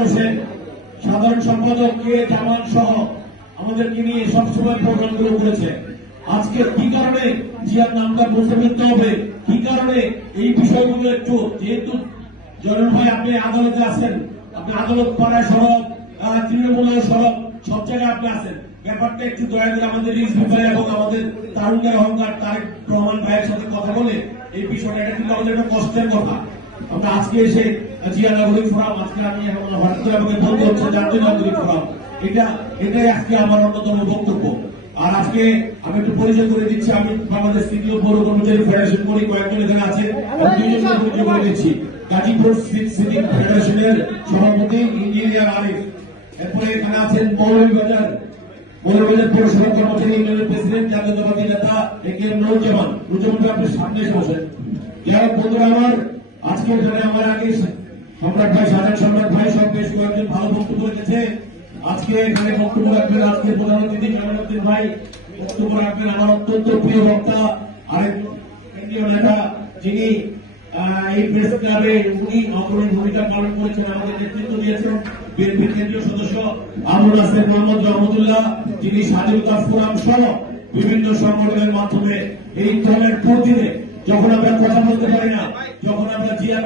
হোসেন সাধারণ সম্পাদক কে জামান সহ আমাদেরকে নিয়ে সবসময় প্রোগ্রামগুলো করেছে। আজকে কি কারণে জিয়ার নামটা বলতে হবে, কি কারণে এই বিষয়গুলো একটু, যেহেতু জনন ভাই আপনি আদালতে আছেন, আপনি আদালত পাড়ায় সড়ক, তৃণমূলের সড়ক, সব জায়গায় আপনি আছেন, ব্যাপারটা একটু দয়া করে আমাদের নিউজ পেপারে এবং আমাদের তারুণ্যের অহংকার তারেক রহমান ভাইয়ের সাথে কথা বলে এই বিষয়টা, এটা কিন্তু আমাদের একটা কষ্টের কথা। আমরা আজকে এসে জিয়া নাগরিক ফোরাম, আজকে আমি হঠাৎ করে আমাকে বলতে হচ্ছে জাতীয় নাগরিক ফোরাম, এটাই আজকে আমার অন্যতম বক্তব্য। আর আজকে আমি একটু পরিচয় করে দিচ্ছি, আমি বাংলাদেশ সিভিল পৌর কর্মচারী ফেডারেশন করি, কয়েকজন এখানে আছে, দুইজনকে পরিচয় করে দিচ্ছি। গাজীপুর সিটি ফেডারেশনের সভাপতি ইঞ্জিনিয়ার আরিফ, এরপরে এখানে আছেন মৌলভীবাজার পৌরসভা কর্মচারী ইউনিয়নের প্রেসিডেন্ট জাতীয়তাবাদী নেতা একে নুরুজ্জামান আপনি সামনে এসে বসেন। যারা বন্ধুরা আমার, আজকে এখানে আমার আগে সম্রাট ভাই, সাধারণ সম্রাট ভাই সব বেশ কয়েকজন ভালো বক্তব্য রেখেছে। আজকে এখানে বক্তব্য রাখবেন আজকে প্রধান অতিথি জামালউদ্দিন ভাই, বক্তব্য রাখবেন আমার অত্যন্ত প্রিয় বক্তা আরেক কেন্দ্রীয় নেতা, যিনি এই প্রেস ক্লাবে উনি অগ্রণী ভূমিকা পালন করেছেন, আমাদের নেতৃত্ব দিয়েছেন, বিএনপির কেন্দ্রীয় সদস্য আবুল নাসের মোহাম্মদ রহমতুল্লাহ, যিনি স্বাধীনতা ফোরাম সহ বিভিন্ন সংগঠনের মাধ্যমে এই দলের প্রতিদিনে, যখন আমরা কথা বলতে পারি না, যখন আমরা জিয়া